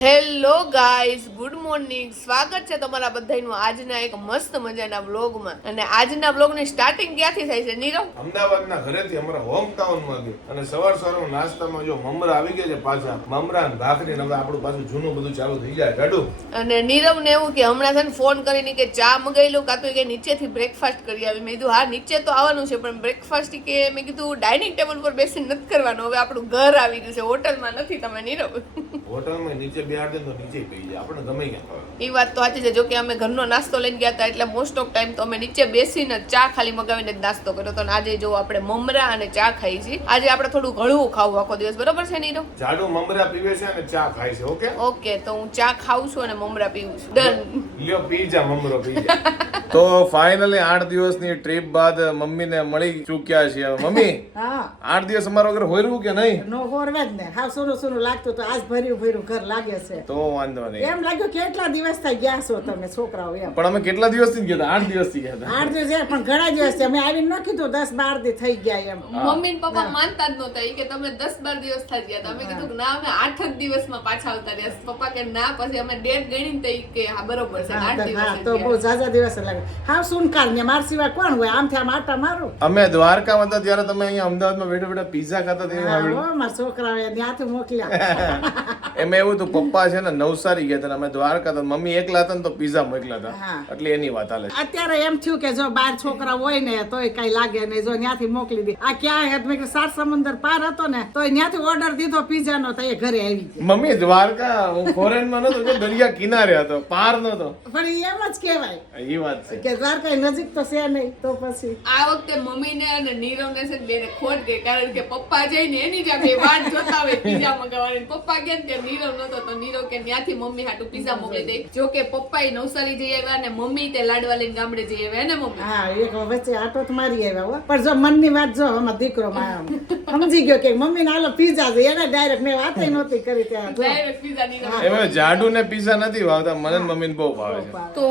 Hello guys good morning સ્વાગત છે તમારા બધાનું આજના એક મસ્ત મજાના વ્લોગમાં અને આજના વ્લોગની સ્ટાર્ટિંગ ક્યાંથી થાય છે નીરવ? અમદાવાદના ઘરેથી અમારા હોમ ટાઉનમાં ગયું અને સવાર સવારનો નાસ્તામાં જો મમરા આવી ગયા છે પાછા મમરા અને ભાખરી ને હવે આપણું પાછું જૂનું બધું ચાલુ થઈ જાય. ગાડું અને નીરવને એવું કે હમણાં છે ને ફોન કરીને કે ચા મંગાવી લો કાં તો કે નીચેથી બ્રેકફાસ્ટ કરી આવી. મેં કીધું હા નીચે તો આવવાનું છે પણ બ્રેકફાસ્ટ કે મેં કીધું ડાઇનિંગ ટેબલ પર બેસીને નથી કરવાનું. હવે આપણું ઘર આવી ગયું છે. હોટલમાં નથી તમે નીરવ. હોટલમાં નીચે બેહાડ દે તો નીચે પડી જાય. આપણે ગમે ક્યાં એ વાત તો સાચી છે. જો કે અમે ઘરનો નાસ્તો લઈને ગયા હતા એટલે મોસ્ટ ઓફ ટાઈમ તો અમે નીચે બેસીને ચા ખાલી મગાવીને જ નાસ્તો કર્યો તો આજે જો આપણે મમરા અને ચા ખાઈ છીએ આજે આપણે થોડું ઘણું ખાવું આખો દિવસ. બરોબર છે નીરો જાડુ મમરા પીવે છે અને ચા ખાય છે ઓકે? ઓકે તો હું ચા ખાઉં છું અને મમરા પીવું છું. ડન લ્યો પી જા મમરો પી જા. તો ફાઇનલી આઠ દિવસની ટ્રીપ બાદ મમ્મીને મળી ચૂક્યા છીએ. મમ્મી આઠ દિવસ અમારા વગર હોયરું કે નહીં? નો હોરવે જ ને. હા સોનું સોનું લાગતું તો આજ ભર્યું ભર્યું ઘર લાગે છે. તો વાંધો નહીં. એમ લાગ્યું કેટલા દિવસ થઈ ગયા છો તમે છોકરાઓ એમ? પણ અમે કેટલા દિવસથી ગયા આઠ આઠ દિવસથી ગયા આઠ દિવસ પણ ઘણા દિવસ છે અમે આવીને ન કીધું દસ બાર દી થઈ ગયા એમ. મમ્મી ને પપ્પા માનતા જ નહોતા કે તમે દસ બાર દિવસ થઈ ગયા અમે કીધું કે ના અમે આઠ જ દિવસમાં પાછા આવતા રહ્યા. પપ્પા કે ના પછી અમે ડેટ ગણીને ને ઈ કે હા બરોબર છે આઠ દિવસ તો બહુ ઝાઝા દિવસ લાગે હા સુનકાર ને માર સિવાય કોણ હોય? આમ થયા આટા મારું. અમે દ્વારકામાં હતા ત્યારે તમે અહીંયા અમદાવાદમાં બેઠા બેઠા પીઝા ખાતા તે મારા છોકરા ત્યાંથી મોકલ્યા. એમ એવું હતું પપ્પા છે ને નવસારી ગયા હતા અમે દ્વારકા હતા મમ્મી એકલા હતા ને તો પીઝા મોકલા હતા. એટલે એની વાત હાલે અત્યારે એમ થયું કે જો બાર છોકરા હોય ને તોય કઈ લાગે નહીં જો ત્યાંથી મોકલી દી. આ ક્યાં હે? મેં સાત સમંદર પાર હતો ને તો ત્યાંથી ઓર્ડર દીધો પીઝા નો તો એ ઘરે આવી મમ્મી દ્વારકા હું ફોરેનમાં નતો દરિયા કિનારે હતો પાર નતો. પણ એમ જ કહેવાય. એ વાત કે દ્વારકા નજીક તો છે નહીં તો પછી. આ વખતે મમ્મીને અને નીરવને છે ને બેને ખોટ ગઈ કારણ કે પપ્પા જઈને એની જ આગળ વાટ જોતા હોય પીઝા મંગાવવાની. પપ્પા કે ને ત્યાં નીરવ નતો તો નીરવ કે ત્યાંથી મમ્મી હાટુ પીઝા મોકલી દે. જો કે પપ્પા નવસારી જઈ આવ્યા અને મમ્મી તે લાડવા લઈને ગામડે જઈ આવ્યા ને મમ્મી? હા એક વચ્ચે આટો તો મારી આવ્યા હો. પણ જો મનની વાત જો અમારો દીકરો માં સમજી ગયો કે મમ્મી ને હાલો પીઝા છે એને ડાયરેક્ટ મેં વાત નહોતી કરી ત્યાં. Direct pizza Nirav. એમાં જાડુ ને પીઝા નથી ભાવતા મને ને મમ્મીને બહુ ભાવે છે. તો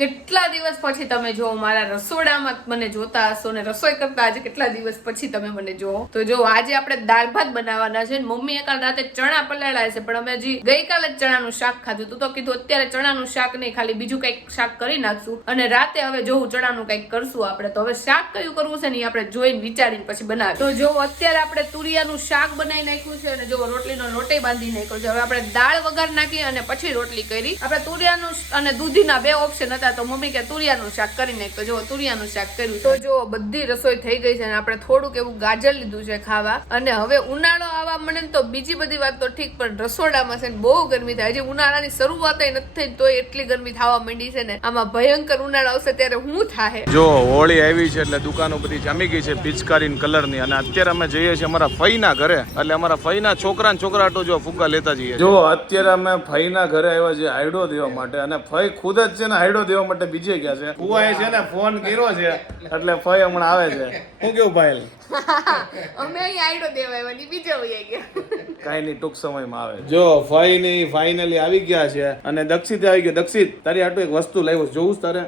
કેટલા દિવસ પછી તમે જો મારા રસોડામાં મને જોતા હશો ને રસોઈ કરતા આજે કેટલા દિવસ પછી તમે મને જો તો જો આજે આપણે દાળ ભાત બનાવવાના છે મમ્મી કાલ રાતે ચણા પલાળ્યા છે, પણ અમે હજી ગઈકાલે જ ચણાનું શાક ખાધું તું તો કીધું અત્યારે ચણાનું શાક નહીં, ખાલી બીજું કંઈક શાક કરી નાખશું. અને રાતે હવે જોવું ચણાનું કંઈક કરશું આપણે, તો હવે શાક કયું કરવું છે ને આપણે જોઈને વિચારીને પછી બનાવીએ. તો જો અત્યારે આપણે તુરિયાનું શાક બનાવી નાખ્યું છે અને જો રોટલીનો લોટે બાંધી નાખ્યો છે. હવે આપણે દાળ વઘાર નાખી અને પછી રોટલી કરી. આપણે તુરિયાનું અને દૂધીના બે ઓપ્શન હતા. તો મમ્મી કે તુરિયાનું શાક કરીને તો જો તુરિયાનું શાક કર્યું તો જો બધી રસોઈ થઈ ગઈ છે અને આપણે થોડુંક એવું ગાજર લીધું છે ખાવા અને હવે ઉનાળો આવવા મને તો બીજી બધી વાત તો ઠીક પણ રસોડામાં છે ને બહુ ગરમી થાય. હજી ઉનાળાની શરૂઆત નથી થઈ તો એટલી ગરમી થવા માંડી છે ને આમાં ભયંકર ઉનાળો આવશે ત્યારે હું થાય જો હોળી આવી છે એટલે દુકાનો બધી જામી ગઈ છે પિચકારી કલરની અને અત્યારે અમે જઈએ છીએ અમારા ફઈના ઘરે. એટલે અમારા ફઈના છોકરા છોકરા તો જો ફૂકા લેતા જઈએ જો અત્યારે અમે ફઈના ઘરે આવ્યા છે હાઈડો દેવા માટે અને ફઈ ખુદ જ છે ને હાઈડો દેવા માટે બીજે ગયા છે. ફુવાએ છે ને ફોન કર્યો છે? એટલે ફઈ હમણાં આવે છે. શું કેવું ભાઈ? અમે અહીં આઈડો દેવાય બીજે વહી ગયા. કાંઈ નહીં ટૂંક સમયમાં આવે જો ફઈ ની ફાઇનલી આવી ગયા છે. અને દક્ષિત આવી ગયો. દક્ષિત તારી આટલું એક વસ્તુ લાવ્યો જોઉં તારે.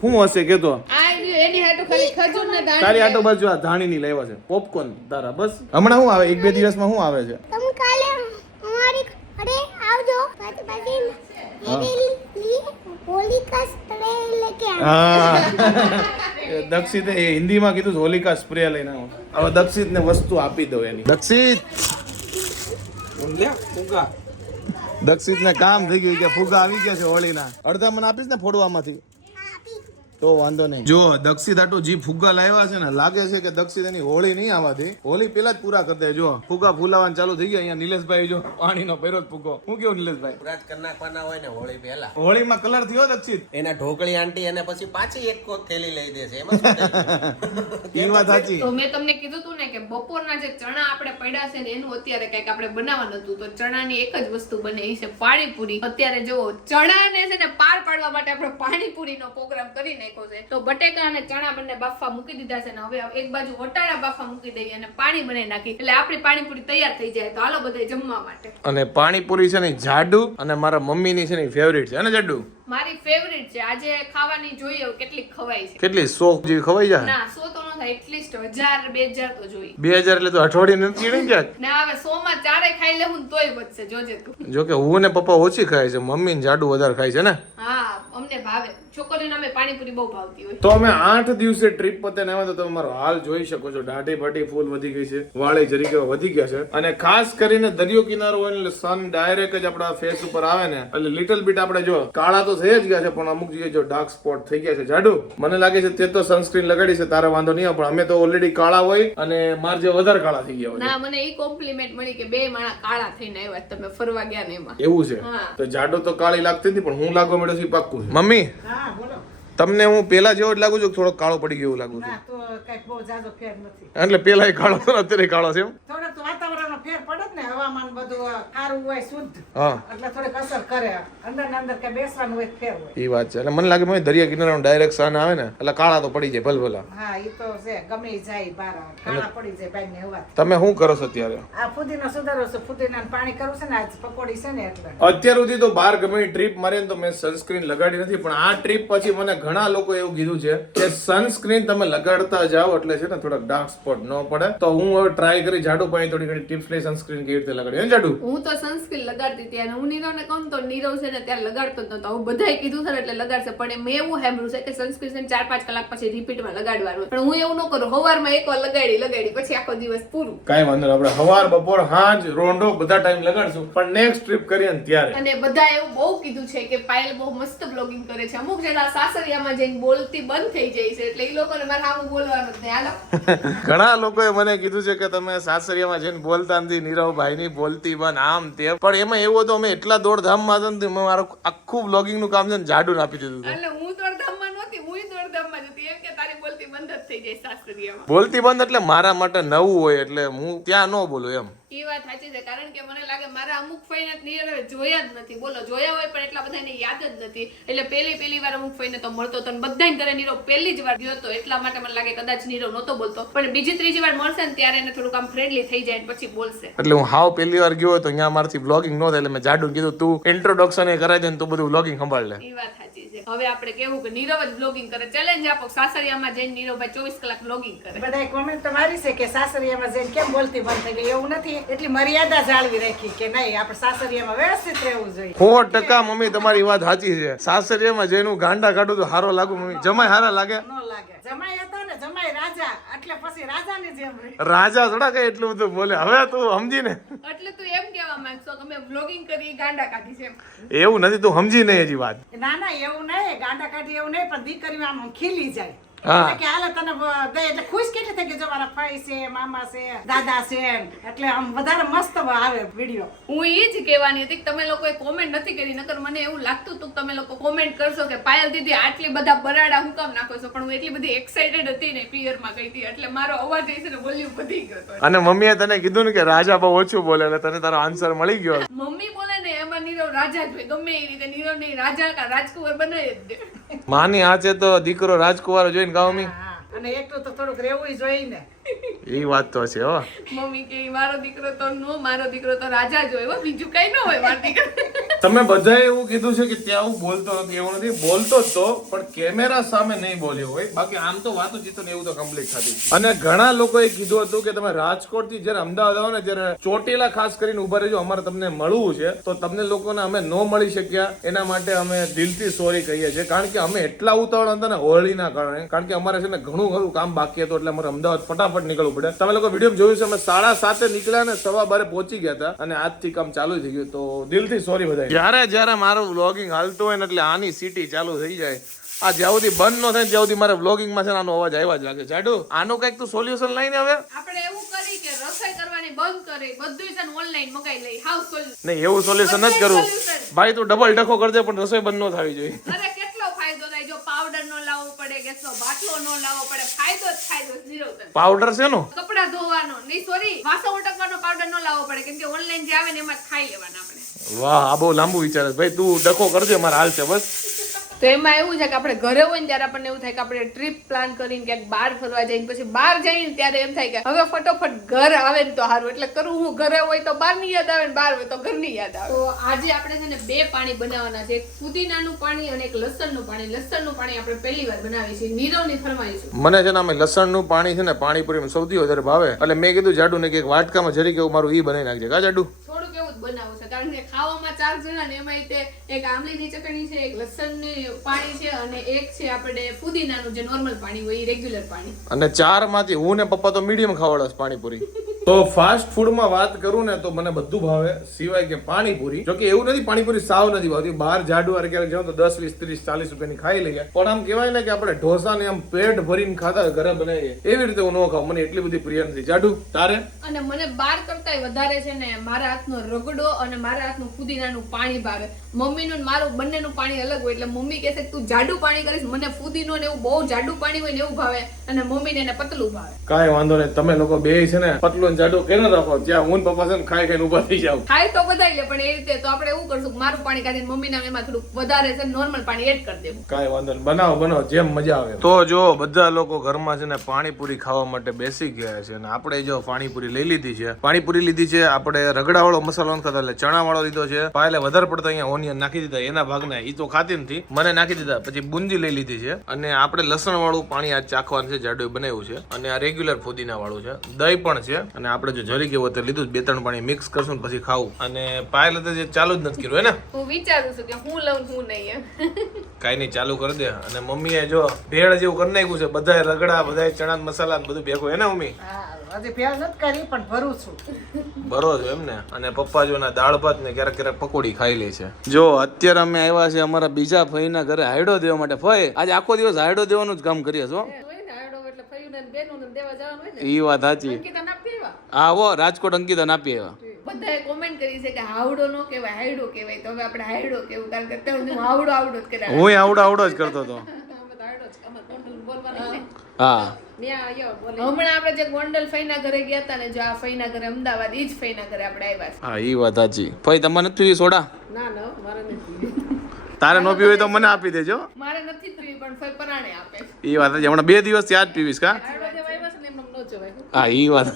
શું હશે કેતો? તારી આટો બાજુ આ ધાણી ની લેવા છે. પોપકોર્ન તારા બસ. હમણાં શું આવે? એક બે દિવસમાં શું આવે છે. તમે કાલે અમારી ઘરે આવજો. પછી પછી હા. દક્ષિત એ હિન્દીમાં કીધું છે, હોલિકા સ્પ્રે લઈને આવો. હવે દક્ષિત ને વસ્તુ આપી દો એની. દક્ષિત! દક્ષિત ને કામ થઈ ગયું કે ફુગા આવી ગયા છે હોળીના. અડધા મને આપીશ ને ફોડવામાંથી. તો વાંધો નહીં. જો દક્ષિત આટો જી ફુગ્ગા લાવ્યા છે ને લાગે છે કે દક્ષિત એની હોળી નહીં આવવા દે. હોળી પેલા જ પૂરા કરી દે જો. ફુગા ફૂલાવાનું ચાલુ થઈ ગયા અહીંયા નિલેશભાઈ જો. પાણીનો પહેરો જ ફુગ્ગો. હું કેવું નિલેશભાઈ? પૂરા કરી નાખવાના હોય ને હોળી પહેલા. હોળીમાં કલર થયો દક્ષિત એના ઢોકળી આંટી અને પછી પાછી એક કોક થેલી લઈ દે છે. એમાં શું વાત સાચી. તો મેં તમને કીધું હતું ને કે બપોરના જે ચણા આપણે પડ્યા છે ને એનું અત્યારે કંઈક આપણે બનાવવાનું હતું. તો ચણાની એક જ વસ્તુ બને એ છે પાણીપુરી. અત્યારે જો ચણાને છે ને પાર પાડવા માટે આપણે પાણીપુરીનો પ્રોગ્રામ કરી નાખ્યો છે. તો બટેકા અને ચણા બંને બાફવા મૂકી દીધા છે ને હવે એક બાજુ વટાણા બાફવા મૂકી દઈએ અને પાણી બનાવી નાખી એટલે આપણી પાણીપુરી તૈયાર થઈ જાય. તો હાલો બધા જમવા માટે. અને પાણીપુરી છે ને જાડુ અને મારા મમ્મીની છે ને ફેવરિટ છે. અને જાડુ મારી ફેવરિટ છે. આજે ખાવાની જોઈએ કેટલી ખવાય છે. કેટલી? સોફ જેવી ખવાઈ જાય? ના સો તો ન ન થાય એટલીસ્ટ હજાર બે હજાર તો જોઈ. બે હજાર એટલે તો અઠવાડિયે નથી ચીડી ક્યાંક? ને હવે સો માં ચારે ખાઈ લેવું ને તોય વધશે જોજે તું. જો કે હું ને પપ્પા ઓછી ખાય છે મમ્મી ને જાડુ વધારે ખાય છે ને? હા અમને ભાવે. છોકરીઓને અમે પાણીપુરી બહુ ભાવતી હોય. તો અમે આઠ દિવસે ટ્રીપ પતે ને આવ્યા તો તમે મારો હાલ જોઈ શકો છો દાઢી પાટી ફૂલ વધી ગઈ છે વાળી જરીકે વધી ગયા છે. અને ખાસ કરીને દરિયો કિનારો હોય એટલે સન ડાયરેક્ટ જ આપણા ફેસ ઉપર આવે ને એટલે લિટલ બીટ આપણે જો કાળા તો થઈ જ ગયા છે પણ અમુક જગ્યાએ જો ડાર્ક સ્પોટ થઈ ગયા છે. જાડુ મને લાગે છે તે તો સનસ્ક્રીન લગાડી છે તારે વાંધો નહીં પણ અમે તો ઓલરેડી કાળા હોય અને માર જે વધારે કાળા થઈ ગયા હોય. ના મને એ કોમ્પ્લિમેન્ટ મળી કે બે માણા કાળા થઈને આવ્યા તમે ફરવા ગયા ને એમાં. એવું છે? તો જાડો તો કાળી લાગતી નથી પણ હું લાગવા મળ્યો છું પાક્કું મમ્મી હા બોલો. તમને હું પેલા જેવો જ લાગુ છું થોડો કાળો પડી ગયો એવું લાગુ છું? ના તો કંઈક બહુ જાજો ફેર નથી. એટલે પેલા કાળો હતો અત્યારે કાળો છે એમ? થોડોક વાતાવરણનો ફેર પડે ને હવામાન બધું સારું હોય શુદ્ધ. હા. એટલે થોડીક અસર કરે. અંદર ને અંદર કઈ બેસવાનું હોય ફેર હોય. એ વાત છે. એટલે મને લાગે મને દરિયા કિનારાનો ડાયરેક્ટ સન આવે ને એટલે કાળા તો પડી જાય ભલભલા. હા એ તો છે ગમે જાય બાર. કાળા પડી જાય બાઈ ને હવા તમે શું કરો છો અત્યારે? આ ફુદીનો સુધારો છે ફુદીના પાણી કરું છે ને આજ પકોડી છે ને એટલે. અત્યાર સુધી તો બાર ગમે ટ્રીપ મારે તો મેં સનસ્ક્રીન લગાડી નથી પણ આ ટ્રીપ પછી મને ઘણા લોકો એવું કીધું છે કે સનસ્ક્રીન તમે લગાડતા જાઓ એટલે છે ને થોડાક ડાર્ક સ્પોટ ન પડે. તો હું ટ્રાય કરી ઝાડુ પાણી થોડી ઘણી ટિપ્સ લઈ સનસ્ક્રીન કેવી રીતે લગાડી હે હું તો સનસ્ક્રીન લગાડતી હતી અને હું નીરવને કહું તો નીરવ છે ને ત્યારે લગાડતો જ નતો. હું બધાએ કીધું છે એટલે લગાડશે. પણ મેં એવું સાંભળ્યું છે કે સનસ્ક્રીન ચાર પાંચ કલાક પછી રિપીટમાં લગાડવાનું. પણ હું એવું ન કરું. એક એકવાર લગાડી લગાડી પછી આખો દિવસ પૂરું. કાંઈ વાંધો આપણે સવાર બપોર સાંજ રોંઢો બધા ટાઈમ લગાડશું. પણ નેક્સ્ટ ટ્રીપ કરીએ ને ત્યારે. અને બધા એવું બહુ કીધું છે કે પાયલ બહુ મસ્ત બ્લોગિંગ કરે છે. અમુક જણા સાસરિયામાં જઈને બોલતી બંધ થઈ જાય છે. એટલે એ લોકોને મારે આવું બોલવાનું જ નહીં. હાલો. ઘણા લોકોએ મને કીધું છે કે તમે સાસરિયામાં જઈને બોલતા નથી. નીરવભાઈ ની બોલતી બન આમ તે. પણ એમાં એવો તો અમે એટલા દોડધામમાં હતા ને મારું આખું બ્લોગિંગનું કામ છે ને જાડું આપી દીધું હતું. હું દોડધામમાં નહોતી હું દોડધામમાં બોલતી બંધ થઈ જાય સાસરિયામાં બોલતી બંધ એટલે મારા માટે નવું હોય એટલે હું ત્યાં ન બોલું એમ. એ વાત સાચી છે કારણ કે મને લાગે મારા અમુક ફઈને નિયર જોયા જ નથી. બોલો જોયા હોય પણ એટલા બધાને યાદ જ નથી. એટલે પહેલી પહેલી વાર અમુક ફઈને તો મળતો તો બધાને ઘરે નીરવ પહેલી જ વાર ગયો હતો. એટલા માટે મને લાગે કદાચ નીરવ નહોતો બોલતો. પણ બીજી ત્રીજી વાર મળશે ને ત્યારે એને થોડુંક આમ ફ્રેન્ડલી થઈ જાય પછી બોલશે. એટલે હું હાવ પહેલી વાર ગયો તો અહીંયા મારથી બ્લોગિંગ ન થાય એટલે મેં જાડું કીધું તું ઇન્ટ્રોડક્શન એ કરાવી દે ને તું બધું બ્લોગિંગ સંભાળ લે. એ વાત સાચી છે. હવે આપણે કેવું કે નીરવ જ બ્લોગિંગ કરે. ચેલેન્જ આપો સાસરિયામાં જઈને નીરવભાઈ ચોવીસ કલાક બ્લોગિંગ કરે. બધા કોમેન્ટ તમારી મારી છે કે સાસરિયામાં જઈને કેમ બોલતી બંધ થઈ ગઈ એવું નથી. એટલી મર્યાદા જાળવી રાખી કે નહીં આપણે સાસરિયામાં વ્યવસ્થિત રહેવું જોઈએ. સો ટકા મમ્મી તમારી વાત સાચી છે. સાસરિયામાં જઈને ગાંડા કાઢું તો હારો લાગુ મમ્મી. જમાય હારા લાગે? ન લાગે. જમાઈ ને રાજા એટલે પછી રાજાની જેમ રહી. રાજા થોડા કઈ એટલું બધું બોલે. હવે તું સમજી ને એટલે તું એમ કહેવા માંગશો કે મેં બ્લોગિંગ કરી ગાંડા કાઢી છે એવું નથી તું સમજી નહીં હજી વાત. ના ના એવું નહીં ગાંડા કાઢી એવું નહીં પણ દીકરી આમ ખીલી જાય. હા. કે હાલ તને દે એટલે ખુશ કેટલી થઈ ગઈ જો મારા ભાઈ છે મામા છે દાદા છે એટલે આમ વધારે મસ્ત આવે વીડિયો હું એ જ કહેવાની હતી કે તમે લોકોએ કોમેન્ટ નથી કરી નકર મને એવું લાગતું હતું કે તમે લોકો કોમેન્ટ કરશો કે પાયલ દીદી આટલી બધા બરાડા હું કામ નાખો છો? પણ હું એટલી બધી એક્સાઇટેડ હતી ને પિયરમાં ગઈ હતી એટલે મારો અવાજ એ છે ને વોલ્યુમ વધી ગયો અને મમ્મીએ તને કીધું ને કે રાજા બહુ ઓછું બોલે એટલે તને તારો આન્સર મળી ગયો. મમ્મી બોલે એમાં નીરવ રાજા જ હોય. ગમે એ રીતે નીરવ ને રાજા કા રાજકુંવર બનાવી જ દે. માની હાથે તો દીકરો રાજકુંવર જોઈને ગાવ અને એટલું તો થોડુંક રહેવું જોઈએ ને એ વાત તો છે હો. મમ્મી કે મારો દીકરો તો નો મારો દીકરો તો રાજા જ હોય હો, બીજું કઈ ન હોય મારો દીકરો. તમે બધાએ એવું કીધું છે કે ત્યાં હું બોલતો નથી એવું નથી. બોલતો જ તો પણ કેમેરા સામે નહીં બોલ્યો હોય. બાકી આમ તો વાતો જીતો ને એવું તો કમ્પ્લીટ થતી અને ઘણા લોકોએ કીધું હતું કે તમે રાજકોટથી જ્યારે અમદાવાદ આવો ને જ્યારે ચોટીલા ખાસ કરીને ઊભા રહેજો અમારે તમને મળવું છે. તો તમને લોકોને અમે ન મળી શક્યા એના માટે અમે દિલથી સોરી કહીએ છીએ. કારણ કે અમે એટલા ઉતાવળ હતા ને હોળીના કારણે. કારણ કે અમારે છે ને ઘણું ઘણું કામ બાકી હતું એટલે અમારે અમદાવાદ ફટાફટ નીકળવું પડે. તમે લોકો વીડિયો જોયું છે અમે સાડા સાતે નીકળ્યા ને સવા બારે પહોંચી ગયા હતા અને આજથી કામ ચાલુ થઈ ગયું. તો દિલથી સોરી બધા જ્યારે જ્યારે મારું વ્લોગિંગ હાલતું હોય ને એટલે આની સિટી ચાલુ થઈ જાય. આ જ્યાં સુધી બંધ ન થાય ત્યાં સુધી મારે વ્લોગિંગમાં છે ને આનો અવાજ આવ્યા જ લાગે. જાડુ આનું કંઈક તું સોલ્યુશન લઈને હવે આપણે એવું કરી કે રસોઈ કરવાની બંધ કરી બધું છે ઓનલાઈન મગાઈ લઈ. હાવ સોલ્યુશન નહીં એવું સોલ્યુશન જ કરવું ભાઈ તું ડબલ ડખો કરજે પણ રસોઈ બંધ ન થવી જોઈએ. અરે કેટલો ફાયદો થાય જો પાવડર નો પડે ગેસનો બાટલો નો લાવવો પડે ફાયદો જ ફાયદો zero પાવડર છે નો કપડા ધોવાનો નહીં સોરી વાસણ ઉટકવાનો પાવડર નો લાવવો પડે કેમ કે ઓનલાઈન જે આવે ને એમાં જ ખાઈ લેવાના આપણે. વાહ આ બહુ લાંબુ વિચાર છે. ભાઈ તું ડખો કરજે મારા હાલ છે બસ. તો એમાં એવું છે કે આપણે ઘરે હોય ને ત્યારે આપણને એવું થાય કે આપણે ટ્રીપ પ્લાન કરીને ક્યાંક બહાર ફરવા જઈને પછી બહાર જઈએ ને ત્યારે એમ થાય કે હવે ફટોફટ ઘર આવે ને તો સારું. એટલે કરું હું ઘરે હોય તો બહારની યાદ આવે ને બહાર હોય તો ઘરની યાદ આવે. તો આજે આપણે છે ને બે પાણી બનાવવાના છે. એક ફુદીનાનું પાણી અને એક લસણનું પાણી. લસણનું પાણી આપણે પહેલી વાર બનાવીએ છીએ. નીરવની ફરમાઈશું મને છે ને અમે લસણનું પાણી છે ને પાણીપુરી સૌથી વધારે ભાવે. એટલે મેં કીધું જાડુ ને કે એક વાટકામાં જરી કેવું મારું ઈ બનાવી નાખજે. કા જાડુ? એવું છે. કારણ કે ખાવામાં ચાર જણા ને એમાં તે એક આમલીની ચટણી છે, એક લસણની પાણી છે અને એક છે આપણે ફુદીનાનું જે નોર્મલ પાણી હોય એ રેગ્યુલર પાણી. અને ચારમાંથી હું ને પપ્પા તો મીડિયમ ખાવાડસ પાણીપુરી. તો ફાસ્ટ ફૂડમાં વાત કરું ને તો મને બધું ભાવે સિવાય કે પાણીપુરી. જો કે એવું નથી પાણીપુરી સાવ નથી ભાવતી. બહાર જાડુ વાર ક્યારેક જાઉં તો દસ વીસ ત્રીસ ચાલીસ રૂપિયાની ખાઈ લઈએ. પણ આમ કહેવાય ને કે આપણે ઢોસા ને આમ પેટ ભરીને ખાતા ઘરે બનાવીએ એવી રીતે હું ન ખાઉં. મને એટલી બધી પ્રિય નથી. જાડુ તારે? અને મને બાર કરતા વધારે છે ને મારા હાથનો રગડો અને મારા હાથનું ફુદીનાનું પાણી ભાવે. મમ્મીનું ને મારું બંનેનું પાણી અલગ હોય એટલે મમ્મી કહે છે કે તું જાડું પાણી કરીશ મને ફુદીનો ને એવું બહુ જાડુ પાણી હોય ને એવું ભાવે અને મમ્મીને એને પતલું ભાવે. કાંઈ વાંધો નહીં. તમે લોકો બે છે ને પતલું ને જાડો કેનો રાખો જ્યાં હું પપ્પા છે ને ખાઈ ખાઈને ઊભા થઈ જાવ ખાય તો બધાય લે પણ એ રીતે તો આપણે એવું કરશું મારું પાણી કાઢીને મમ્મીના એમાં થોડું વધારે છે નોર્મલ પાણી એડ કરી દેવું. કાંઈ વાંધો નહીં. બનાવો બનાવો જેમ મજા આવે તો જો બધા લોકો ઘરમાં છે ને પાણીપુરી ખાવા માટે બેસી ગયા છે અને આપણે જો પાણીપુરી લઈ લીધી છે. પાણીપુરી લીધી છે આપણે રગડાવાળો મસાલો નથી ખાતા એટલે ચણાવાળો લીધો છે. પાયલે વધારે પડતા અહીંયા ઓનિયન નાખી દીધા એના ભાગના એ તો ખાતી નથી. મને નાખી દીધા પછી બુંદી લઈ લીધી છે. અને આપણે લસણ વાળું પાણી આ ચાખવાનું છે જાડું બનાવ્યું છે. અને આ રેગ્યુલર ફુદીના વાળું છે. દહીં પણ છે. અને આપણે જો જરી કેવો તો લીધું જ બે ત્રણ પાણી મિક્સ કરશું પછી ખાવું. અને પાયલ તો જે ચાલુ જ નથી કર્યું હે ને? હું વિચારું છું કે હું લઉં હું નહીં કાંઈ નહીં ચાલુ કરી દે. અને મમ્મીએ જો ભેળ જેવું કરી નાખ્યું છે બધાય રગડા બધાય ચણા મસાલા બધું ભેગું હે ને મમ્મી? હા હજી ભેળ નથી કરી પણ ભરું છું. એમ ને? અને પપ્પા જો ના દાળ ભાત ને ક્યારેક ક્યારેક પકોડી ખાઈ લે છે. જો અત્યારે અમે આવ્યા છે અમારા બીજા ભાઈના ઘરે હાયડો દેવા માટે. ભાઈ આજે આખો દિવસ હાયડો દેવાનું જ કામ કરીએ છો ઈ વાત સાચી. હા હો રાજકોટ અંકિતા આપી આવ્યા બધાએ કોમેન્ટ કરી છે કે હાવડો નો કહેવાય હાયડો કહેવાય. તો હવે આપણે હાયડો કેવું કારણ કે અત્યારે હું હાવડો આવડો જ કર્યા. હું આવડો આવડો જ કરતો હતો. હા. હમણાં આપણે જે ગોંડલ ફઈના ઘરે ગયા હતા ને જો આ ફઈના ઘરે અમદાવાદ ઈ જ ફઈના ઘરે આપણે આવ્યા હા એ વાત સાચી. ભાઈ તમારે નથી સોડા? ના ના મારે નથી. તારે ન પીવી હોય તો મને આપી દેજો. મારે નથી પીવી પણ ફઈ પરાણે આપે છે. વાત છે. હમણાં બે દિવસ ત્યાં જ પીવીશ કા? હા એ વાત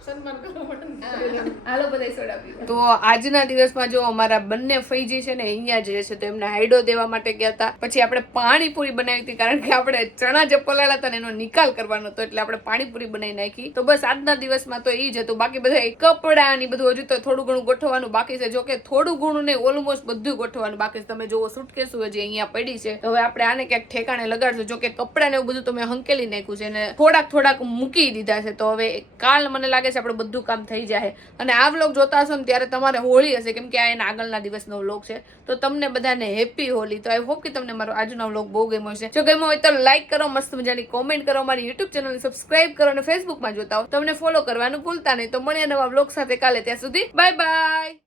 સન્માન કરવા માટે ને. હાલો બધાય સોડા. તો આજના દિવસમાં જો અમારા બંને ફૈજી છે ને અહીંયા જ છે, તો એમને હાઈડો દેવા માટે ગયા હતા. પછી આપણે પાણીપુરી બનાવી હતી, કારણ કે આપણે ચણા જે પલાળ્યા હતા એનો નિકાલ કરવાનો હતો, એટલે આપણે પાણીપુરી બનાવી નાખી. તો બસ આજના દિવસમાં તો એ જ હતું. બાકી બધા કપડા ની બધું હજુ તો થોડું ઘણું ગોઠવવાનું બાકી છે. જો કે થોડું ઘણું ને ઓલમોસ્ટ બધું ગોઠવવાનું બાકી છે. તમે જોવો સુટકેસું હજી અહીંયા પડી છે. હવે આપણે આને ક્યાંક ઠેકાણે લગાડશું. જો કે કપડા ને એવું બધું તમે હંકેલી નાખ્યું છે અને થોડાક થોડાક મૂકી દીધા છે. તો હવે કાલ મને લાગે છે આપણે બધું કામ થઈ જાય અને આ વ્લોગ જોતા હશો ને ત્યારે તમારે હોળી હશે. કેમ કે આ એના આગળના દિવસનો વ્લોગ છે. તો તમને બધાને હેપી હોલી તો આઈ હોપ કે તમને મારો આજનો વ્લોગ બહુ ગમ્યો છે જો ગમ્યો હોય તો લાઈક કરો, મસ્ત મજાની કોમેન્ટ કરો, મારી યુટ્યુબ ચેનલને સબસ્ક્રાઇબ કરો અને ફેસબુકમાં જોતા હો. તમને ફોલો કરવાનું ભૂલતા નહીં. તો મળીએ નવા વ્લોગ સાથે કાલે ત્યાં સુધી. Bye bye